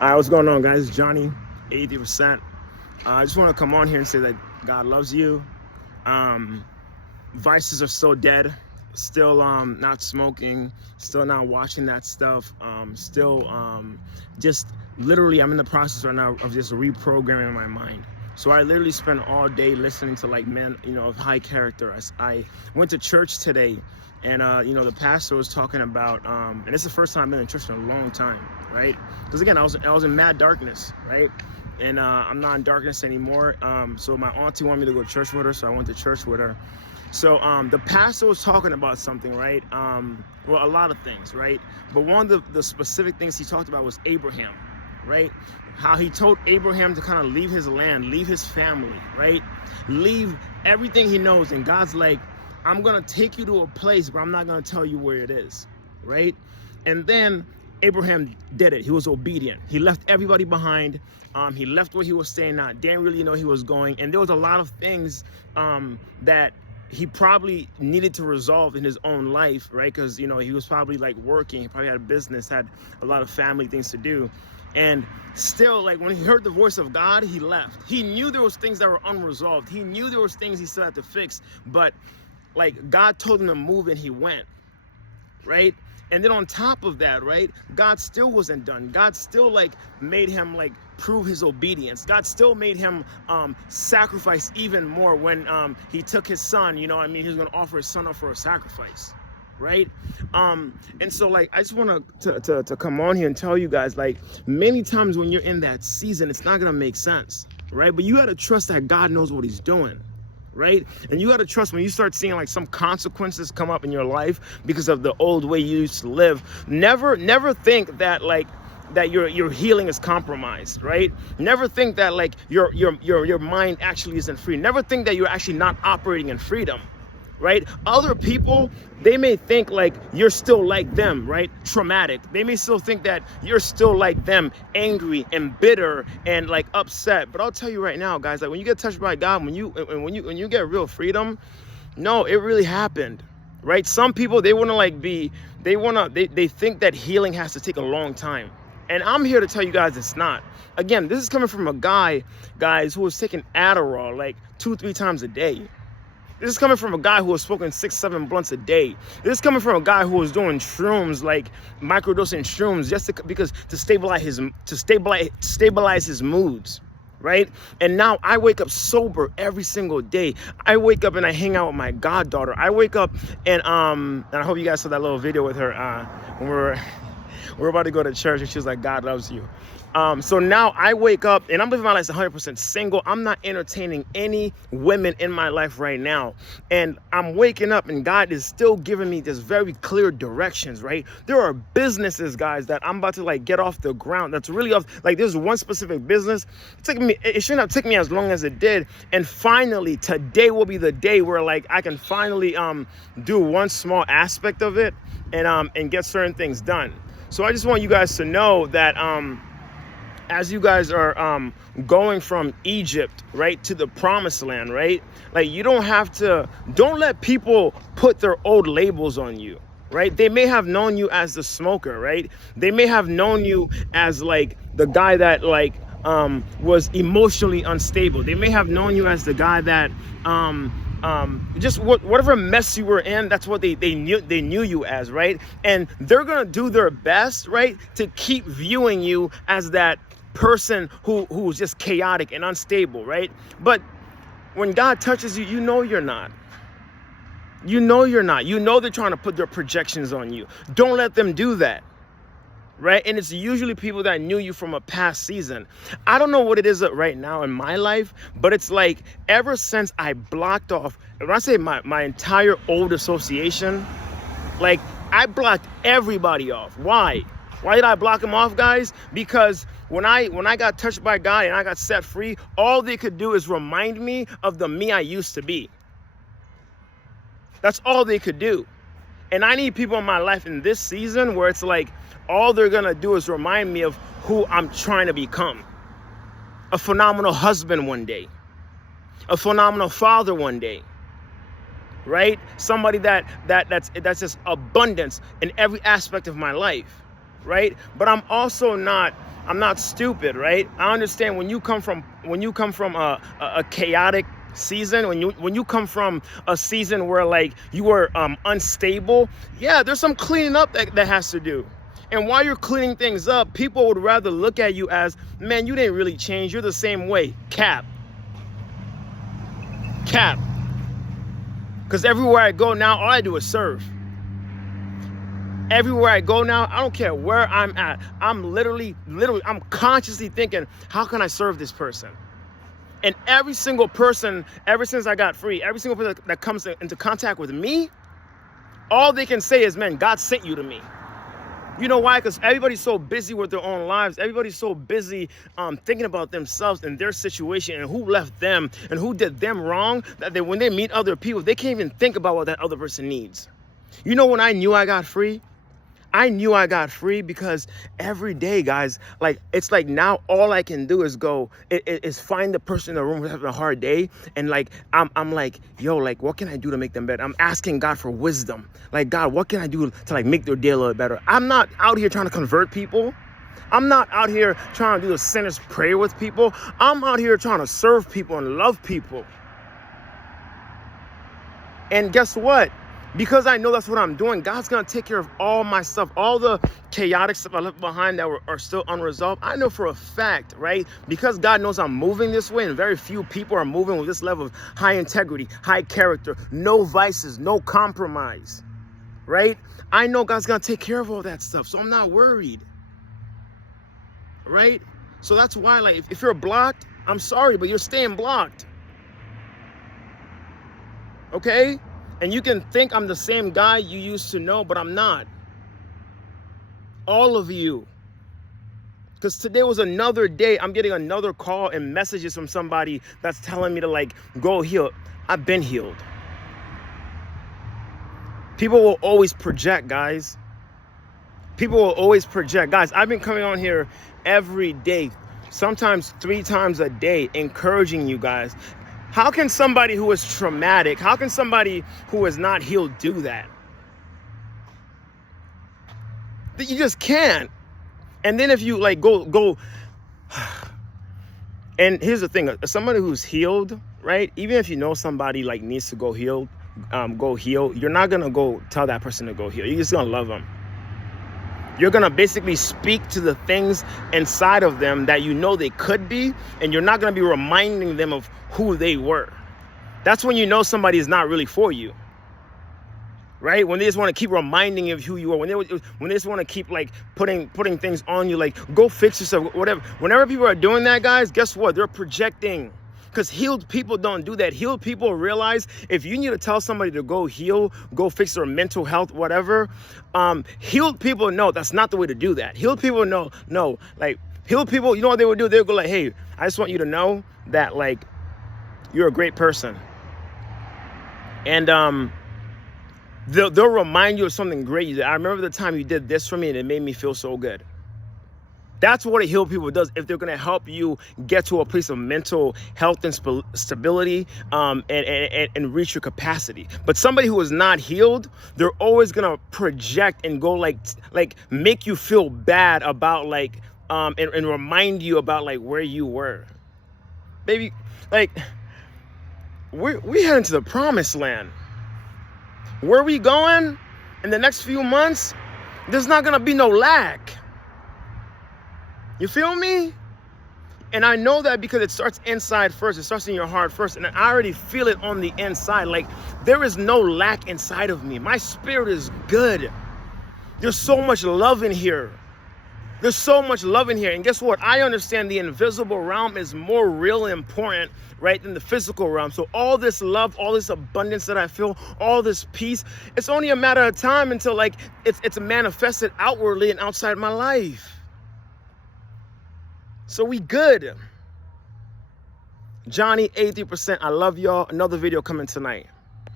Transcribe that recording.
What's going on, guys? It's Johnny, 80%. I just want to come on here and say that God loves you. Vices are still dead. Still not smoking. Still not watching that stuff. Still just literally, I'm in the process right now of just reprogramming my mind. So I literally spend all day listening to like men, of high character. I went to church today, and the pastor was talking about, and it's the first time I've been in church in a long time, right? Because again, I was in mad darkness, right? And I'm not in darkness anymore. So my auntie wanted me to go to church with her, so I went to church with her. So the pastor was talking about something, right? Well, a lot of things, right? But one of the specific things he talked about was Abraham, right? How he told Abraham to kind of leave his land, leave his family, right? Leave everything he knows. And God's like, I'm going to take you to a place, but I'm not going to tell you where it is, right? And then Abraham did it. He was obedient. He left everybody behind. He left where he was staying at. Didn't really know he was going. And there was a lot of things that he probably needed to resolve in his own life, right? Because, he was probably like working. He probably had a business, had a lot of family things to do. And still, like when he heard the voice of God, he left. He knew there was things that were unresolved. He knew there was things he still had to fix. But like God told him to move and he went, right? And then on top of that, right, God still wasn't done. God still like made him like prove his obedience. God still made him sacrifice even more when he took his son, he was going to offer his son up for a sacrifice, right? And so like I just want to come on here and tell you guys, like many times when you're in that season, it's not going to make sense, right? But you got to trust that God knows what he's doing. Right? And you got to trust when you start seeing like some consequences come up in your life because of the old way you used to live. Never think that like that your healing is compromised, right? Never think that like your mind actually isn't free. Never think that you're actually not operating in freedom, right? Other people, they may think like you're still like them, right? Traumatic. They may still think that you're still like them, angry and bitter and like upset. But I'll tell you right now, guys, like when you get touched by God, when you get real freedom, no, it really happened, right? Some people, they think that healing has to take a long time. And I'm here to tell you guys it's not. Again, this is coming from a guy, guys, who was taking Adderall like 2-3 times a day. This is coming from a guy who was smoking 6-7 blunts a day. This is coming from a guy who was doing shrooms, like microdosing shrooms, just to stabilize his moods, right? And now I wake up sober every single day. I wake up and I hang out with my goddaughter. I wake up and I hope you guys saw that little video with her when we're about to go to church and she was like, God loves you. So now I wake up and I'm living my life 100% single. I'm not entertaining any women in my life right now. And I'm waking up and God is still giving me this very clear directions, right? There are businesses, guys, that I'm about to like get off the ground. That's really off. Like there's one specific business. It shouldn't have taken me as long as it did. And finally, today will be the day where like I can finally do one small aspect of it and get certain things done. So I just want you guys to know that as you guys are going from Egypt, right, to the promised land, right? Like you don't let people put their old labels on you, right? They may have known you as the smoker, right? They may have known you as like the guy that like was emotionally unstable. They may have known you as the guy that just whatever mess you were in, that's what they knew you as, right? And they're gonna do their best, right, to keep viewing you as that person who's just chaotic and unstable, right? But when God touches you, you know you're not. You know you're not. You know they're trying to put their projections on you. Don't let them do that. Right? And it's usually people that knew you from a past season. I don't know what it is right now in my life, but it's like ever since I blocked off, when I say my entire old association, like I blocked everybody off. Why? Why did I block them off, guys? Because when I got touched by God and I got set free, all they could do is remind me of the me I used to be. That's all they could do. And I need people in my life in this season where it's like, all they're going to do is remind me of who I'm trying to become. A phenomenal husband one day. A phenomenal father one day. Right? Somebody that's just abundance in every aspect of my life. Right? But I'm also not I'm not stupid, right? I understand when you come from a chaotic season, when you come from a season where like you were unstable, yeah, there's some cleaning up that has to do. And while you're cleaning things up, people would rather look at you as, man, you didn't really change. You're the same way. Cap. Because everywhere I go now, all I do is serve. Everywhere I go now, I don't care where I'm at. I'm literally, I'm consciously thinking, how can I serve this person? And every single person, ever since I got free, every single person that comes into contact with me, all they can say is, man, God sent you to me. You know why? Because everybody's so busy with their own lives. Everybody's so busy thinking about themselves and their situation and who left them and who did them wrong, that when they meet other people, they can't even think about what that other person needs. You know when I knew I got free? I knew I got free because every day, guys, like, it's like now all I can do is find the person in the room who's having a hard day. And like, I'm like, yo, like, what can I do to make them better? I'm asking God for wisdom. Like, God, what can I do to like make their day a little better? I'm not out here trying to convert people. I'm not out here trying to do the sinner's prayer with people. I'm out here trying to serve people and love people. And guess what? Because I know that's what I'm doing, God's going to take care of all my stuff, all the chaotic stuff I left behind that are still unresolved. I know for a fact, right? Because God knows I'm moving this way and very few people are moving with this level of high integrity, high character, no vices, no compromise, right? I know God's going to take care of all that stuff, so I'm not worried, right? So that's why, like, if you're blocked, I'm sorry, but you're staying blocked, okay? And you can think I'm the same guy you used to know, but I'm not. All of you. Because today was another day. I'm getting another call and messages from somebody that's telling me to like go heal. I've been healed. People will always project, guys. People will always project. Guys, I've been coming on here every day, sometimes 3 times a day, encouraging you guys. How can somebody who is traumatic, how can somebody who is not healed do that? You just can't. And then if you like go, and here's the thing, somebody who's healed, right? Even if you know somebody like needs to go heal, you're not gonna go tell that person to go heal. You're just gonna love them. You're going to basically speak to the things inside of them that you know they could be, and you're not going to be reminding them of who they were. That's when you know somebody is not really for you, right? When they just want to keep reminding you of who you are, when they just want to keep like putting things on you, like go fix yourself, whatever. Whenever people are doing that, guys, guess what? They're projecting. Because healed people don't do that. Healed people realize if you need to tell somebody to go heal, go fix their mental health, whatever, healed people know that's not the way to do that. Healed people know, like, healed people, you know what they would do? They would go like, hey, I just want you to know that, like, you're a great person. And they'll remind you of something great you did. I remember the time you did this for me and it made me feel so good. That's what a healed people does. If they're going to help you get to a place of mental health and stability, and reach your capacity. But somebody who is not healed, they're always going to project and go like make you feel bad about like, and remind you about like where you were. Baby, like we heading to the promised land. Where we going in the next few months, there's not going to be no lack. You feel me? And I know that because it starts inside first. It starts in your heart first. And I already feel it on the inside. Like there is no lack inside of me. My spirit is good. There's so much love in here. There's so much love in here. And guess what? I understand the invisible realm is more real and important, right, than the physical realm. So all this love, all this abundance that I feel, all this peace, it's only a matter of time until like it's manifested outwardly and outside my life. So we good. Johnny, 83%. I love y'all. Another video coming tonight.